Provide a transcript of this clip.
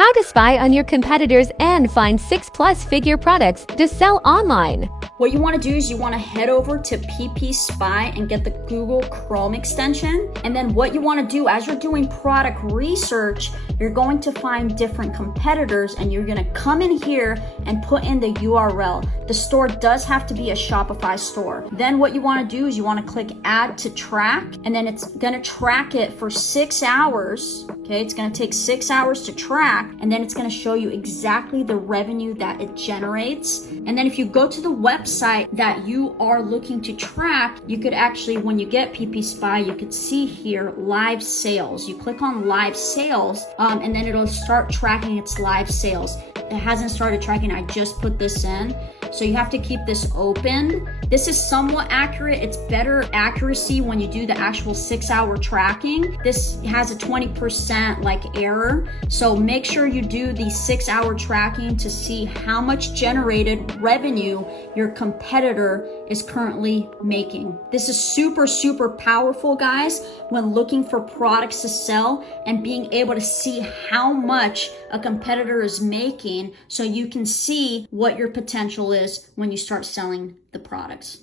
How to spy on your competitors and find 6+ figure products to sell online. What you want to do is you want to head over to PP Spy and get the Google Chrome extension. And then what you want to do as you're doing product research, you're going to find different competitors and you're going to come in here and put in the URL. The store does have to be a Shopify store. Then what you want to do is you want to click add to track, and then it's going to track it for 6 hours. Okay, it's going to take 6 hours to track, and then it's going to show you exactly the revenue that it generates. And then if you go to the website that you are looking to track, you could actually, when you get PP Spy, you could see here live sales. You click on live sales, and then it'll start tracking its live sales. It hasn't started tracking. I just put this in. So you have to keep this open. This is somewhat accurate. It's better accuracy when you do the actual 6 hour tracking. This has a 20% like error. So make sure you do the 6 hour tracking to see how much generated revenue your competitor is currently making. This is super, super powerful, guys, when looking for products to sell and being able to see how much a competitor is making so you can see what your potential is when you start selling the products.